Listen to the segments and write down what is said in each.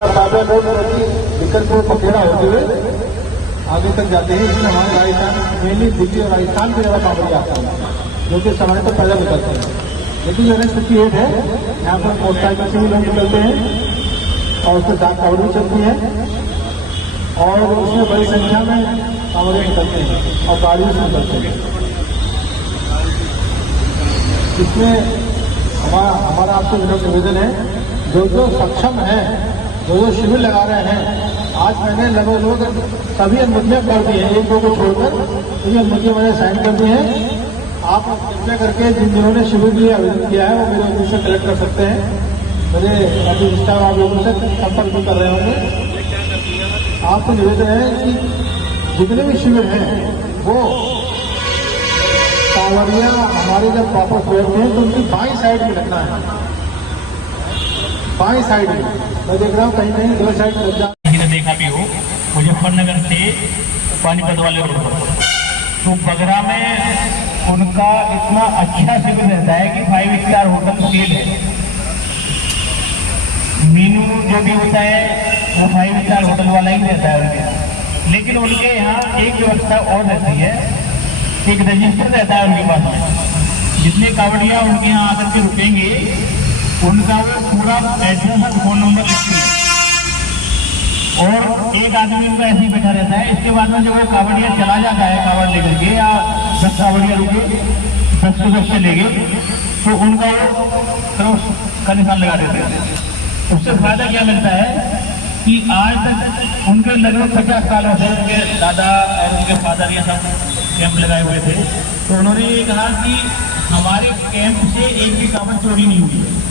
बाबा road विकल्प पखेड़ा होते हुए आगे तक जाते हैं। इसमें हमारे राजस्थान मेनली दिल्ली और राजस्थान के ज्यादा कांवड़िया आते हैं जो कि समय पर पैदल निकलते हैं। लेकिन जो NH-58 है यहाँ पर मोटरसाइकिल से भी लोग निकलते हैं और उसके साथ कांवड़ भी चलती है और उसमें बड़ी संख्या में कांवड़िया निकलते हैं और गाड़ियों से निकलते हैं। इसमें हमारा आपसे निवेदन है, जो सक्षम है, जो शिविर लगा रहे हैं, आज मैंने लगभग सभी अनुमतियां कर दी हैं, एक दो को छोड़कर सभी अनुमतियां मैंने साइन कर दी हैं। आप कृपया करके जिन्होंने शिविर के लिए आवेदन किया है वो मेरे ऑफिस से कलेक्ट कर सकते हैं। मेरे अभी स्टाफ आप लोगों से संपर्क भी कर रहे होंगे। आपको निवेदन है कि जितने भी शिविर हैं वो कांवड़िया हमारे जब वापस लौटते हैं तो उनकी बाईं साइड में लगना है, बाईं साइड में। मैं देख रहा हूँ कहीं कहीं दो साइड लग जा देखा भी हो मुजफ्फरनगर से पानीपत वाले रोड पर, तो बगरा में उनका इतना अच्छा शिविर रहता है कि 5 स्टार होटल सेल है। मेनू जो भी होता है वो 5 स्टार होटल वाला ही रहता है उनके। लेकिन उनके यहाँ एक व्यवस्था और रहती है, एक रजिस्टर रहता है उनके पास में। जितने कांवड़िया उनके यहाँ आकर के रुकेंगे उनका वो पूरा एड्रेस और फोन नंबर लिखते हैं और एक आदमी उनका ऐसे ही बैठा रहता है। इसके बाद में जब वो कांवड़िया चला जाता है कांवड़ लेकर के, या 10 कांवड़िया रुके 10 को 10 चले गए, तो उनका वो क्रॉस का निशान लगा देते हैं। उससे फायदा क्या मिलता है कि आज तक उनके लगभग 50 सालों से उनके दादा और उनके फादर ये सब कैंप लगाए हुए थे, तो उन्होंने ये कहा कि हमारे कैंप से एक भी कांवड़ चोरी नहीं हुई है।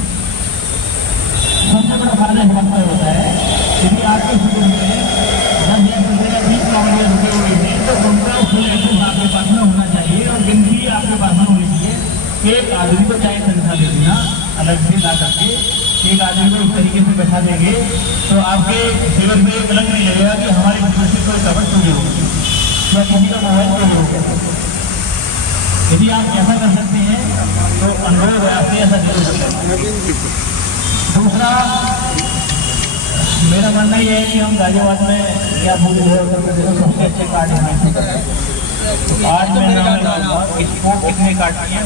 सबसे बड़ा फायदा हिम्मत में होता है। यदि आपके शिविर में 10 या 20 कांवड़िया रुके हुए हैं तो उनका फुल एड्रेस आपके पास में होना चाहिए और गिनती आपके पास में होनी चाहिए। एक आदमी को चाहे संख्या दे देना अलग से ला करके, एक आदमी को इस तरीके से बैठा देंगे तो आपके शिविर में एक अलग नहीं लगेगा कि हमारे शिविर से कोई कांवड़ चोरी होगी या किसी का मोबाइल चोरी हो गया। यदि आप ऐसा कर सकते हैं तो अनुभव है आपसे ऐसा जरूर करें। दूसरा मेरा मानना यह है कि हम गाजियाबाद में या पूरे सबसे अच्छे कार्ड आज मैं नाम लगाऊंगा। इसको कितने काटनी है,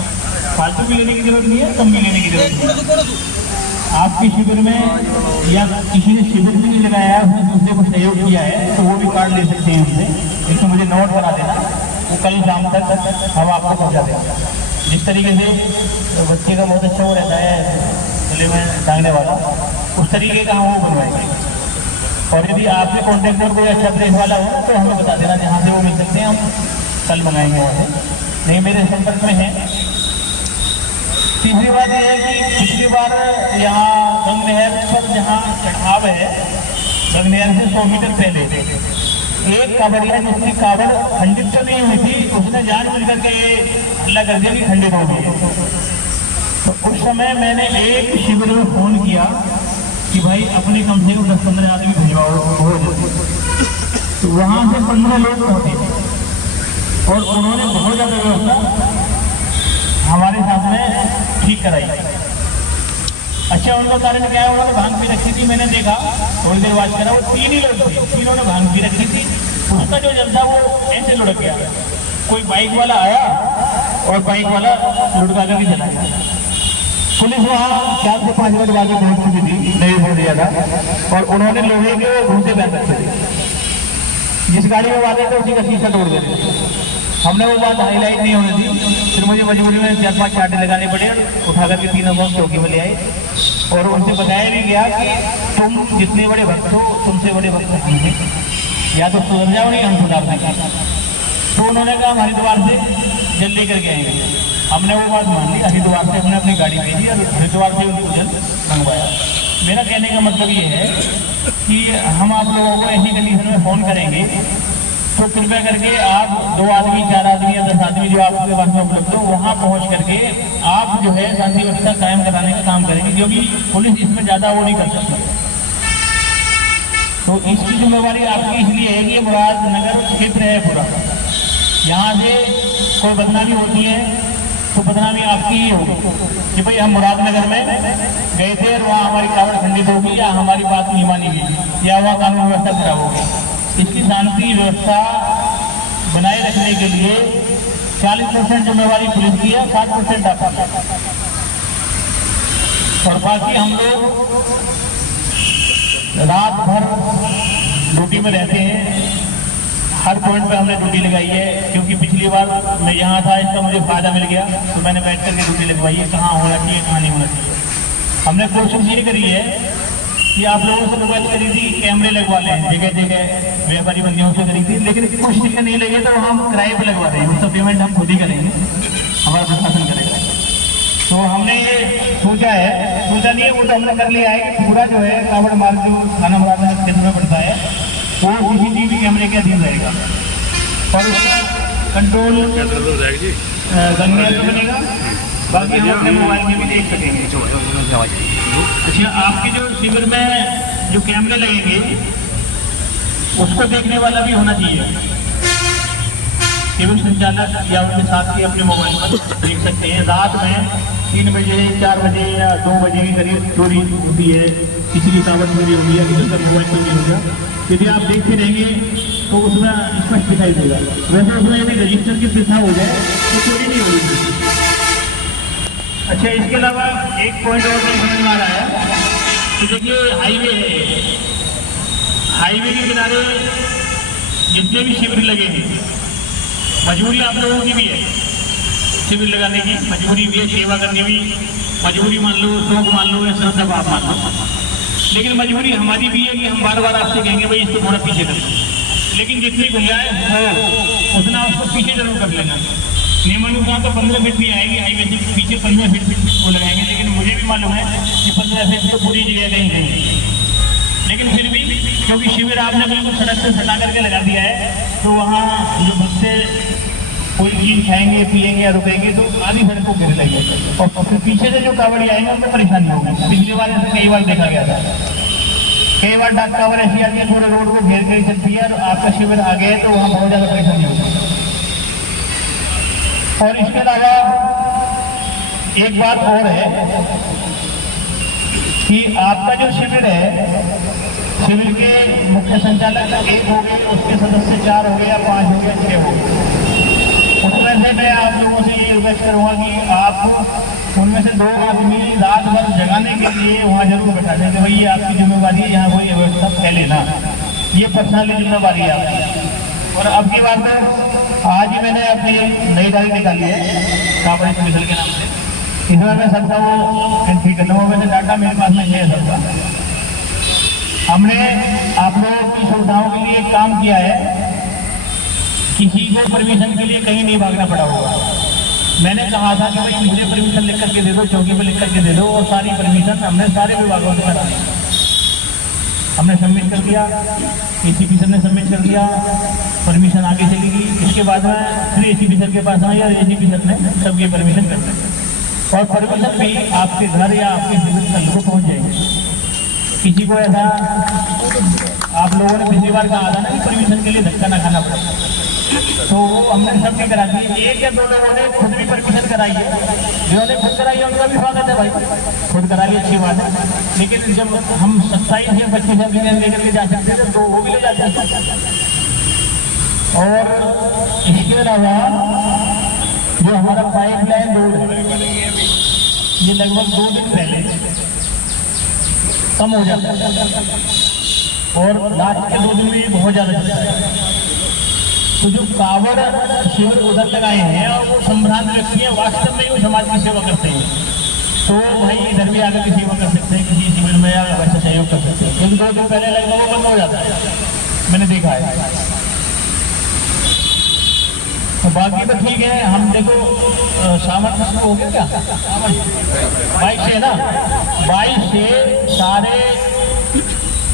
फालतू भी लेने की जरूरत नहीं है, कम भी लेने की जरूरत नहीं है। आपके शिविर में या किसी ने शिविर भी नहीं लगाया है, उसने दूसरे को सहयोग किया है तो वो भी कार्ड ले सकते हैं उससे। इसको मुझे नोट करा देना, वो कल शाम तक हम आपको पहुँचा देंगे। जिस तरीके से बच्चे का बहुत अच्छा वो रहता है गले में टांगने वाला, उस तरीके का हम वो बनवाएंगे। और यदि आपके कॉन्टेक्ट में कोई अच्छा प्लेस वाला हो तो हमें बता देना, जहाँ से वो मिल सकते हैं हम कल मंगाएंगे वहाँ से। नहीं मेरे संपर्क में है। तीसरी बात यह है कि पिछली बार यहाँ गंगनहर पर जहाँ चढ़ाव है, गंगनहर से 100 मीटर पहले एक कांवड़िया जिसकी कांवड़ खंडित तो नहीं हुई थी, उसने जानबूझ करके हल्ला कर दिया कि खंडित हो गई। तो उस समय मैंने एक शिविर में फोन किया कि भाई अपने कम से कम 10-15 आदमी भिजवाओ हो जाए। तो वहाँ से 15 लोग पहुँचे और उन्होंने बहुत ज़्यादा व्यवस्था हमारे साथ में ठीक कराई। अच्छा उनका कारण क्या है, उन्होंने भांग पी रखी थी। मैंने देखा थोड़ी देर बाद करा, वो 3 ही लोग थे, तीनों ने भांग पी रखी थी। उसका जो जल था वो ऐसे लुढ़क गया। कोई बाइक वाला आया और बाइक वाला लुढ़का कर भी चला गया। पुलिस वहाँ 4 से 5 मिनट बाद पहुंच चुकी थी, नहीं छोड़ दिया था और उन्होंने लोहे के घूंसे पहन रखे थे। जिस गाड़ी में आते थे उसी का शीशा तोड़ देते। हमने वो बात हाईलाइट नहीं होनी थी, फिर मुझे मजबूरी में 4-5 चाटे लगाने पड़े। उठा करके तीनों को चौकी में ले आए और उनसे बताया भी गया कि तुम जितने बड़े भक्त हो तुमसे बड़े भक्त नहीं है, या तो सुधर जाओ नहीं हम सुधार देंगे। तो उन्होंने कहा हम हरिद्वार से जल लेकर के आएंगे। हमने वो बात मान ली, हरिद्वार से हमने अपनी गाड़ी भेजी और हरिद्वार से उनको जल मंगवाया। मेरा कहने का मतलब ये है कि हम आप लोगों को ऐसी कंडीशन में फ़ोन करेंगे तो कृपया करके आप 2 आदमी 4 आदमी या 10 आदमी जो आपके पास में उपलब्ध हो वहाँ पहुँच करके आप जो है शांति व्यवस्था कायम कराने का काम करेंगे, क्योंकि पुलिस इसमें ज़्यादा वो नहीं कर सकती। तो इसकी जिम्मेवारी आपकी इसलिए है कि मुरादनगर क्षेत्र है पूरा, यहाँ से कोई बदनामी होती है तो बदनामी आपकी ही होगी कि भाई हम मुरादनगर में गए थे और वहाँ हमारी कावड़ खंडित होगी या हमारी बात नहीं मानी गई या वहाँ कानून व्यवस्था खराब होगी। इसकी शांति व्यवस्था बनाए रखने के लिए 40% जिम्मेवारी पुलिस की है, 60% आपकी, और बाकी हम लोग रात भर ड्यूटी में रहते हैं। हर पॉइंट पे हमने ड्यूटी लगाई है, क्योंकि पिछली बार मैं यहाँ था, इसका मुझे फायदा मिल गया तो मैंने बैठ करके ड्यूटी लगवाई है, कहाँ होना चाहिए कहाँ नहीं होना चाहिए। हमने कोशिश ये करी है कि आप लोगों से मोबाइल खरीदी कैमरे लगवा लें, जगह जगह व्यापारी बंदियों से खरीदी, लेकिन कुछ टिकट नहीं लगे तो हम किराए पर लगवा रहे हैं, उसका पेमेंट हम खुद ही करेंगे, हमारा प्रशासन करेगा। तो हमने ये सोचा नहीं है, वो तो हमने कर लिया है कि पूरा जो है कावड़ मार्ग जो थाना मुरादनगर क्षेत्र में पड़ता है वो CCTV कैमरे के अधीन रहेगा और उसका कंट्रोल गंगनहर में बनेगा। बाकी हम अपने मोबाइल में भी देख सकेंगे। अच्छा, आपके जो शिविर में जो कैमरे लगेंगे उसको देखने वाला भी होना चाहिए। शिविर संचालक या उनके साथ ही अपने मोबाइल पर देख सकते हैं। रात में 3 बजे 4 बजे या 2 बजे के करीब चोरी होती है, किसी की कावड़ चोरी होगी या किसी का मोबाइल चोरी होगा, यदि आप देखते रहेंगे तो उसमें स्पष्ट दिखाई देगा। वैसे उसमें यदि रजिस्टर की प्रथा हो जाए तो चोरी नहीं होगी। अच्छा, इसके अलावा एक पॉइंट और नहीं समझ में आ रहा है कि देखिए हाईवे है, हाईवे के किनारे जितने भी शिविर लगे हैं, मजबूरी आप लोगों की भी है, शिविर लगाने की मजबूरी भी है, सेवा करनी भी मजबूरी मान लो, शौक मान लो या श्रद्धा आप मान लो, लेकिन मजबूरी हमारी भी है कि हम बार बार आपसे कहेंगे भाई इसको थोड़ा पीछे कर लो, लेकिन जितनी गुंजाइश हो उतना उसको पीछे जरूर कर लेना। नियमानुसार तो 15 फीट भी आएगी, हाईवे से पीछे 15 फीट वो लगाएंगे, लेकिन मुझे भी मालूम है कि 15 फीट तो पूरी जगह नहीं है, लेकिन फिर भी क्योंकि शिविर आपने बिल्कुल सड़क से सटा करके लगा दिया है तो वहाँ जो बच्चे कोई चीज खाएंगे पिएंगे या रुकेंगे तो आधी सड़क को घेर लेंगे और फिर पीछे से जो कावड़ी आएंगे उनको परेशानी होगी। पिछली बार ऐसे कई बार देखा गया था, कई बार डाक कावड़ ऐसी आती है थोड़े रोड को घेर कर चलती है और आपका शिविर आ गया तो वहाँ बहुत ज्यादा परेशानी होगी। और इसके अलावा एक बात और है कि आपका जो शिविर है, शिविर के मुख्य संचालक 1 हो गए, उसके सदस्य 4 हो गए या 5 हो गए 6 हो गए, उसमें से मैं आप लोगों से ये रिक्वेस्ट करूँगा कि आप उनमें से 2 आदमी रात भर जगाने के लिए वहाँ जरूर बैठा दें कि भाई ये आपकी जिम्मेवारी है, यहाँ कोई व्यवस्था फैले ना, ये पर्सनली जिम्मेवारी है आपकी। और अब की बात में आज ही मैंने अपनी नई डायरी निकाली है कावड़ मिसल के नाम से, इसमें मैं सबका वो एंट्री कर लूँगा। वैसे डाटा मेरे पास में है सबका। हमने आप लोगों की सुविधाओं के लिए काम किया है, किसी को परमिशन के लिए कहीं नहीं भागना पड़ा होगा। मैंने कहा था कि भाई मुझे परमिशन लिख करके दे दो, चौकी पर लिख करके दे दो, और सारी परमिशन हमने सारे विभागों से करा दी। हमने सबमिट कर दिया, ACP सर ने सबमिट कर दिया, परमिशन आगे चलेगी। इसके बाद में फिर ACP सर के पास आई और ACP सर ने सबकी परमिशन कर दी और परमिशन भी आपके घर या आपके शिविर तक को पहुँच जाएगी। किसी को ऐसा आप लोगों ने पिछली बार कहा था ना कि परमिशन के लिए धक्का ना खाना पड़ेगा, तो हमने सबकी करा दी। 1 या 2 लोगों ने खुद भी परमिशन कराई है, जिन्होंने खुद कराई है उनका भी स्वागत है भाई, खुद करा ली अच्छी बात है। लेकिन जब हम 27 या 25 अभियान लेकर के जा सकते थे तो वो भी ले जाते हैं। और इसके अलावा जो हमारा पाइपलाइन रोड है ये लगभग 2 दिन पहले कम हो जाता है और लास्ट के 2 दिन में बहुत ज़्यादा चलता है। तो जो कावड़ शिविर उधर लगाए हैं और वो संभ्रांत व्यक्ति हैं, वास्तव में वो समाज की सेवा करते हैं, तो भाई इधर भी आकर की सेवा कर सकते हैं, किसी शिविर में या वैसा सहयोग कर सकते हैं। क्योंकि 2 दिन पहले लगभग वो बंद हो जाता है, मैंने देखा है। तो बाकी तो ठीक है। हम देखो सावन हो गया क्या, 22 से ना, 22 से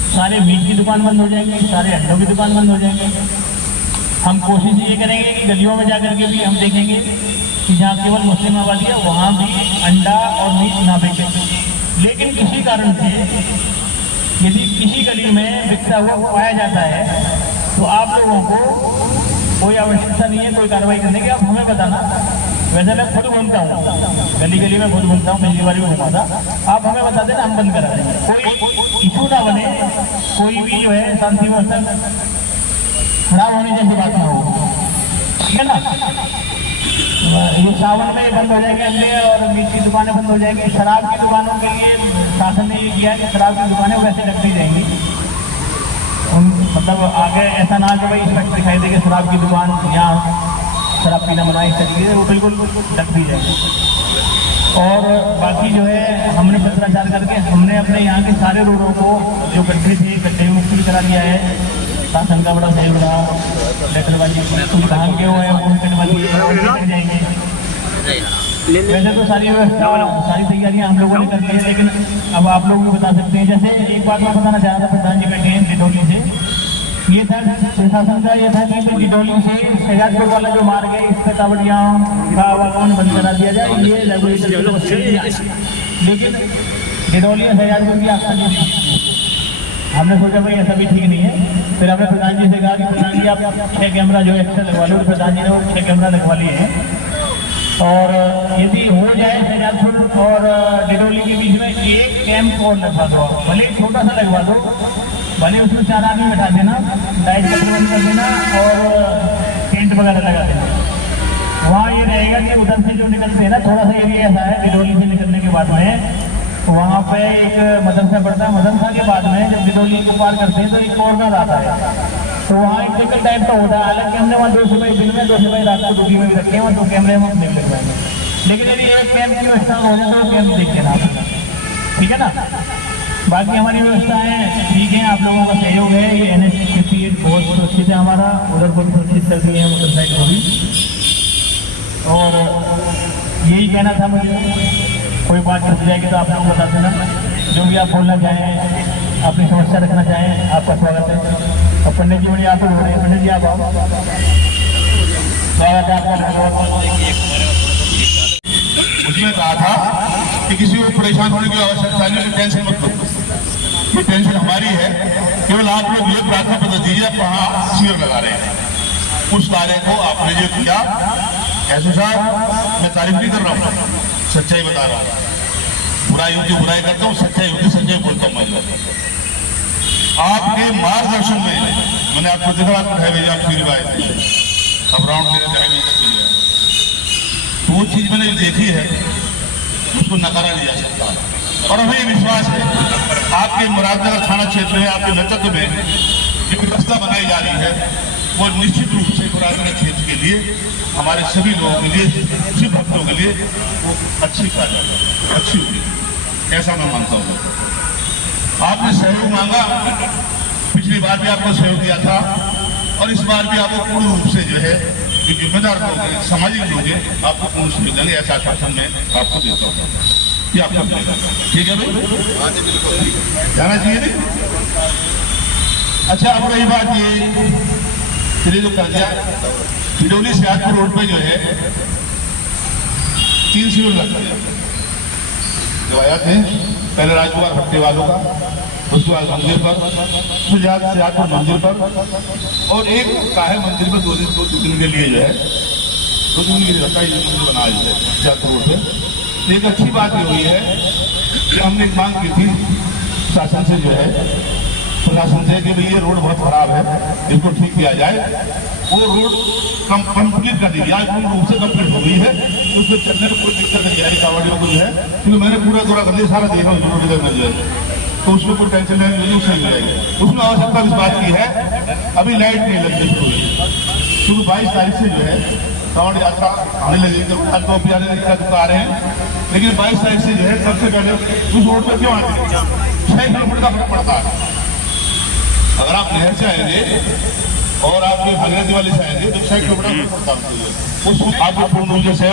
सारे मीट की दुकान बंद हो जाएंगे, सारे अंडों की दुकान बंद हो जाएंगे। हम कोशिश ये करेंगे कि गलियों में जाकर के भी हम देखेंगे कि जहाँ केवल मुस्लिम आबादी है वहाँ भी अंडा और मीट ना बिके। लेकिन किसी कारण से यदि किसी गली में बिकता हुआ पाया जाता है तो आप लोगों को कोई आवश्यकता नहीं है कोई कार्रवाई करने की, आप हमें बताना, वैसे मैं खुद घूमता हूँ, गली गली में खुद घूमता हूँ, पिछली बार भी घूमा था। आप हमें बता देना, हम बंद करा देंगे, कोई इशू ना बने, कोई भी जो है शांति व्यवस्था खराब होने जैसी बात ना हो, ठीक है ना। ये सावन में बंद हो जाएंगे अंडे और मीट की दुकानें बंद हो जाएंगी। शराब की दुकानों के लिए शासन ने ये किया है कि शराब की दुकानें वैसे रख दी जाएंगी, मतलब आगे ऐसा ना कि भाई इस दिखाई दे कि शराब की दुकान यहाँ शराब पीना मना, इस तरीके से वो बिल्कुल रख दी जाएगी। और बाकी जो है हमने पत्राचार करके हमने अपने यहाँ के सारे रोडों को जो गड्ढे थे गड्ढे मुक्त करा दिया है। शासन का बड़ा सहयोग रहा, लेटरबाजी धान के हुए हैं जाएंगे। वैसे तो सारी व्यवस्था सारी तैयारियां हम लोगों ने कर ली है, लेकिन अब आप लोग भी बता सकते हैं। जैसे एक बात मैं बताना चाह रहा था, प्रधान जी बैठे हैं डिडौली से, ये था प्रशासन का ये था कि डिडौली से शहजादपुर वाला जो मार्ग है इस पर कावड़ियाँ का आवागमन बंद करा दिया जाए, ये रेगुलेशन। लेकिन डिडौली और शहजादपुर की आस्था नहीं थी, हमने सोचा भाई ऐसा भी ठीक नहीं है। फिर हमने प्रधान जी से कहा कि प्रधान जी आप 6 कैमरा जो एक्स्ट्रा लगवा लो, प्रधान जी ने वो 6 कैमरा लगवा लिए हैं। और यदि हो जाए शहजादपुर और डिडौली के बीच में एक कैंप और लगवा दो, भले छोटा सा लगवा दो, भले उसमें 4 आदमी बैठा देना, लाइट का प्रबंध कर देना और टेंट वगैरह लगा देना। वहाँ ये रहेगा कि उधर से जो निकलते हैं ना, थोड़ा सा एरिया ऐसा है डिडौली से निकलने के बाद में वहाँ पे एक मदरसा पड़ता है, मदरसा के बाद में जब डिडौली को पार करते हैं तो एक कॉर्नर आता है, तो वहाँ एक जंगल टाइप का होता है। हालांकि हमने वहाँ 2 सिपाही दिन में 2 सिपाही रात को ड्यूटी में भी रखे हैं, वहाँ 2 कैमरे हम नहीं लगवाएंगे। लेकिन यदि एक कैंप की व्यवस्था हो जाए तो कैंप देख लेना, ठीक है ना। बाकी हमारी व्यवस्थाएं ठीक है, आप लोगों का सहयोग है। ये NH-58 बहुत सुरक्षित है हमारा, उधर बहुत सुरक्षित चल रही है मोटरसाइकिल को भी। और यही कहना था मुझे, कोई बात छूट जाएगी तो आप लोग बता देना, जो भी आप बोलना चाहें, अपनी समस्या रखना चाहें, आपका स्वागत है। और पंडित जी बड़ी आप हो रहे हैं, पंडित जी आप आओ, स्वागत है आपका। उसमें कहा था कि किसी को परेशान होने की आवश्यकता नहीं, टेंशन मत लो, ये टेंशन हमारी है। केवल आप लोग ये प्रार्थना पत्र दीजिए, आप कहाँ शिविर लगा रहे हैं। उस कार्य को आपने जो किया, ऐसा साहब मैं तारीफ नहीं कर रहा हूँ, सच्चाई बता रहा हूँ। बुराई होती बुराई करता हूँ, सच्चाई होती सच्चाई बोलता हूँ। आपके मार्गदर्शन में मैंने आपको देखा, आपको ढाई बजे आप शिविर आए थे, अब राउंड देने ढाई बजे तो वो चीज मैंने देखी है, उसको नकारा नहीं जा सकता। और हमें विश्वास है आपके मुरादनगर थाना क्षेत्र में, आपके नेतृत्व में जो व्यवस्था बनाई जा रही है, वो निश्चित रूप से मुरादनगर क्षेत्र के लिए, हमारे सभी लोगों के लिए, शिव भक्तों के लिए वो अच्छी कार्य अच्छी होगी, ऐसा मैं मानता हूँ। आपने सहयोग मांगा, पिछली बार भी आपको सहयोग दिया था, और इस बार भी आपको पूर्ण रूप से जो है जो जिम्मेदार लोग हैं, सामाजिक लोग हैं, आपको पूर्ण सहयोग देंगे, ऐसा आश्वासन मैं आपको देता हूँ। ये आपको मिलेगा, ठीक है भाई, जाना चाहिए नहीं। अच्छा, अब रही बात ये जो कर दिया डिडौली से आजपुर रोड पे जो है 3 शिविर लगते हैं, जो आया थे पहले राजकुमार भट्टे वालों का, उसके बाद मंदिर पर, फिर सियादपुर मंदिर पर, और एक काहे मंदिर पर 2 दिन के लिए जो है 2 दिन के लिए रखा है, मंदिर बनाया है सियादपुर रोड पे। एक अच्छी बात ये हुई है कि हमने एक मांग की थी शासन से, जो है प्रशासन से, कि भाई ये रोड बहुत खराब है, इसको ठीक किया जाए। वो रोड कंप्लीट कर दी गई, आज पूर्ण रूप से कंप्लीट हो गई है, उसमें चलने में कोई दिक्कत नहीं आई कावड़ियों को जो है, क्योंकि मैंने पूरा दौरा कर दिया, सारा देखा जो है, तो उसमें कोई टेंशन नहीं, सही हो जाएगी। उसमें आवश्यकता इस बात की है, अभी लाइट नहीं लग रही, क्योंकि 22 तारीख से जो है कावड़ यात्रा आने लगेगी, आज तो अभी आ रहे हैं, लेकिन 22 तारीख से जो है सबसे पहले उस रोड पर क्यों आते हैं, 6 किलोमीटर का फर्क पड़ता है। अगर आप नहर से आएंगे और आपके भागीरथी वाले से आएंगे तो 6 किलोमीटर पड़ता है, उस आपको पूर्ण रूप से